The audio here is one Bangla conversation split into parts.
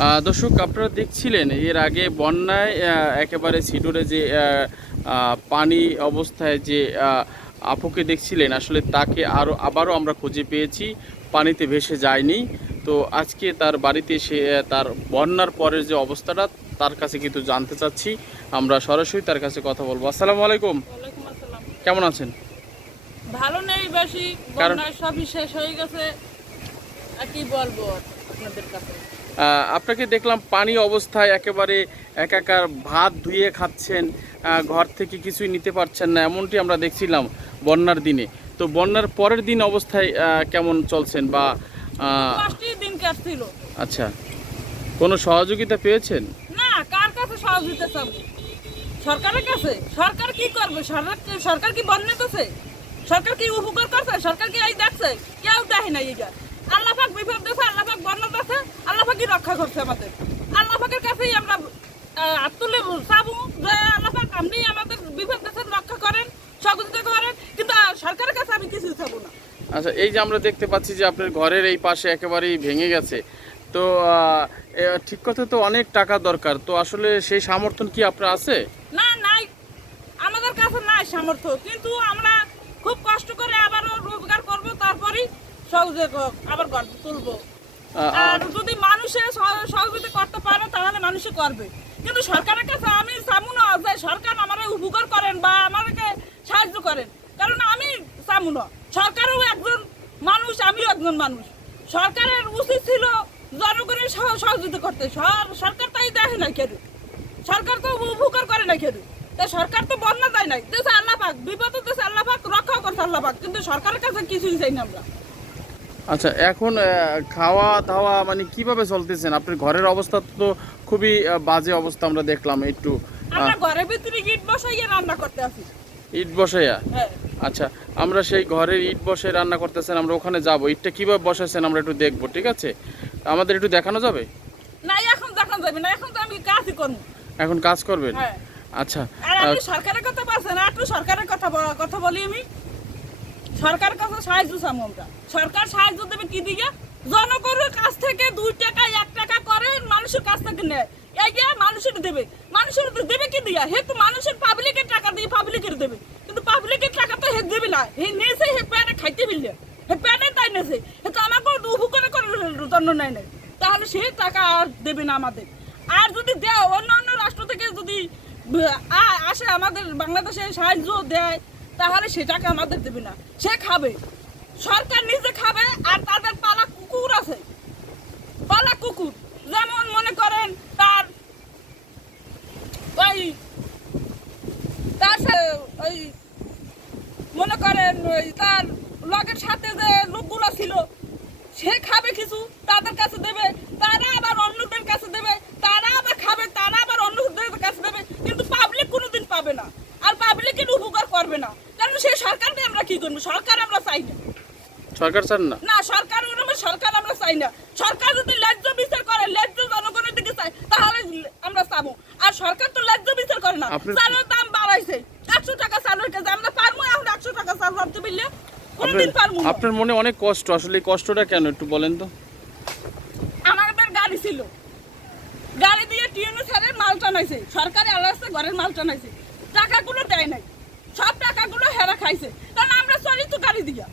দর্শক আপনারা দেখছিলেন এর আগে বন্যায় একেবারে সিডোরে যে পানি অবস্থায় যে আপুকে দেখছিলেন আসলে তাকে আরও আবারও আমরা খুঁজে পেয়েছি পানিতে ভেসে যায়নি। তো আজকে তার বাড়িতে সে তার বন্যার পরের যে অবস্থাটা তার কাছে কিন্তু জানতে চাচ্ছি। আমরা সরাসরি তার কাছে কথা বলব। আসসালামু আলাইকুম। কেমন আছেন? ভালো নেই বেশি কারণ- বন্যায় সবই শেষ হয়ে গেছে। আর কি বলব আপনাদের কাছে? আপনাকে দেখলাম পানি অবস্থায় একেবারে একাকার ভাত ধুয়ে খাচ্ছেন ঘর থেকে কিছুই নিতে পারছেন না এমনটি আমরা দেখছিলাম বন্যার দিনে। তো বন্যার পরের দিন অবস্থায় কেমন চলছেন বা আচ্ছা কোনো সহযোগিতা পেয়েছেন? না কার কাছে সহযোগিতা চাবো? সরকারের কাছে? সরকার কি করবে? সরকার সরকার কি বন্যাতেছে সরকার কি উপকার করছে? সরকার কি এই দেখছে? কেউ দেখে না এইটা আল্লাহ পাক বিপদ দিয়েছে আল্লাহ পাক বন্যা দিয়েছে আল্লাহ পাকই রক্ষা করছে আমাদের? আল্লাহ পাকের কাছেই আমরা তুলে চাবো যে আল্লাহ পাক আপনি আমাদের বিপদ দিয়েছেন রক্ষা করেন সহযোগিতা করেন কিন্তু সরকারের কাছে আমি কিছু চাবো না। আচ্ছা এই যে আমরা দেখতে পাচ্ছি যে আপনার ঘরের এই পাশে একেবারেই ভেঙে গেছে। তো ঠিক কথা তো অনেক টাকা দরকার। তো আসলে সেই সমর্থন কি আপনার আছে? না নাই। আমাদের কাছে নাই সামর্থ্য। কিন্তু আমরা খুব কষ্ট করে আবারও রোজগার করব তারপরেই সহজে আবার ঘর তুলবো। আর যদি মানুষের সহযোগিতা করতে পারে তাহলে মানুষে করবে। কিন্তু সরকারের কাছে আমি চামু না যে সরকার আমার উপকার করেন বা আমাকে সাহায্য করেন কারণ আমি চামু না সরকারও একজন মানুষ আমিও একজন মানুষ। সরকারের উচিত ছিল জনগণের সহযোগিতা করতে। সর- সরকার তাই দেখে না কেন সরকার তো উপকার করে না কেন তা সরকার তো বন্যা দেয় নাই। দেশে আল্লাহ পাক বিপদ দেশে আল্লাহ পাক রক্ষা করছে আল্লাহ পাক। কিন্তু সরকারের কাছে কিছুই চাই না আমরা। আচ্ছা এখন খাওয়া দাওয়া মানে কীভাবে চলতেছেন? আপনার ঘরের অবস্থা তো খুবই বাজে অবস্থা আমরা দেখলাম একটু। আমরা ঘরের ভিতরে ইট বসাইয়ে রান্না করতে আসি। ইট বসাইয়া? হ্যাঁ। আচ্ছা আমরা সেই ঘরের ইট বসে রান্না করতেছেন আমরা ওখানে যাব। ইটটা কীভাবে বসাইছেন আমরা একটু দেখব ঠিক আছে? আমাদের একটু দেখানো যাবে? না এখন দেখান যাবে না এখন তো আমি কাজই করব। এখন কাজ করবেন? হ্যাঁ। আচ্ছা আর আমি সরকারের কথা বলছেন না একটু সরকারের কথা কথা বলি আমি। সরকারের কাছে সাহায্য চাবো আমরা। সরকার সাহায্য দেবে কি দিয়ে? জনগণের কাছ থেকে দুই টাকা, এক টাকা করে মানুষের কাছ থেকে নেয়। এই যে মানুষের দেবে। মানুষের দেবে কি দিয়া? হে তো মানুষের পাবলিকের টাকা দিয়ে পাবলিকের দেবে। কিন্তু পাবলিকের টাকা তো হে দেবে না। হে নেছে, হে প্যানে খাইতে বিললে হে প্যানে তাই নেছে। হে তো আমাকে করে জন্য নেয় নাই। তাহলে সে টাকা আর দেবে না আমাদের। আর যদি দেয় অন্য অন্য রাষ্ট্র থেকে যদি আসে আমাদের বাংলাদেশে সাহায্য দেয় তাহলে সেটাকে আমাদের দেবে না। সে খাবে। সরকার নিজে খাবে আর তাদের পালা কুকুর আছে। পালা কুকুর। যেমন মনে করেন তার ওই তার ওই মনে করেন ওই তার লগের সাথে যে লোকগুলো ছিল, সে খাবে কিছু, তাদের কাছে দেবে। তারা আবার অন্যদের কাছে দেবে তারা আবার খাবে তারা আবার অন্যদের কাছে দেবে কিন্তু পাবলিক কোনোদিন পাবে না আর পাবলিকের উপকার করবে না কারণ সেই সরকারকে আমরা কি করব? সরকার আমরা চাই না। সরকার চান না? না সরকার ওরকম সরকার আমরা চাই না। সরকার যদি ন্যায্য বিচার করে ন্যায্য জনগণের দিকে চাই তাহলে আমরা চাবো। আর সরকার তো ন্যায্য বিচার করে না। চালের দাম বাড়াইছে। একশো টাকা চালের কেজি আমরা পারব এখন একশো টাকা চাল ভাবতে পারলে? কোনোদিন পারব আপনার মনে অনেক কষ্ট। আসলে এই কষ্টটা কেন একটু বলেন তো? আমাদের গাড়ি ছিল। গাড়ি দিয়ে টিএনও স্যারের মাল টানাইছে। সরকারি আলাদা ঘরের মাল টানাইছে। টাকাগুলো দেয় নাই। সব টাকাগুলো হেরা খাইছে। কারণ আমরা চলি তো গাড়ি দিয়া।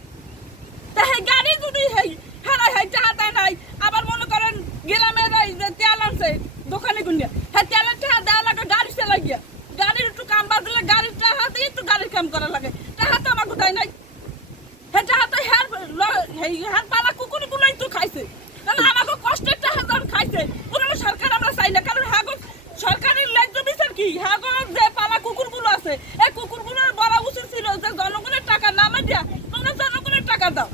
তা হে গাড়ি যদি হেই, হেরা হেই টাকা নাই, আবার মনে করেন গ্রামের এই যে তেল আনছে দোকানে গুনিয়া হ্যাঁ তেলের টাকা দেওয়া লাগে গাড়ি চালাই গিয়া গাড়ির একটু কাম বাদ দিলে গাড়ির টাকা দিয়ে একটু গাড়ির কাম করা লাগে টাকা তো আমাকে দেয় নাই হ্যাঁ টাকা তো হ্যার ল- হেই হ্যার পালা কুকুরগুলোই তো খাইছে কারণ আমাকে কষ্টের টাকা যখন খাইছে কোনো সরকার আমরা চাই না কারণ হ্যাঁ গো, সরকারের ন্যায্য বিচার কি হ্যাঁ গো, যে পালা কুকুরগুলো আছে এই কুকুরগুলোর বলা উচিত ছিল যে জনগণের টাকা নামে দিয়া তোমরা জনগণের টাকা দাও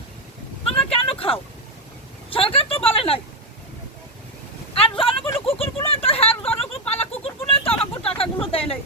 তোমরা কেন খাও সরকার তো বলে নাই। আর জনগণ কুকুরগুলো তো হ্যাঁ জনগণ পালা কুকুরগুলো তো আমাকে টাকাগুলো দেয় নাই।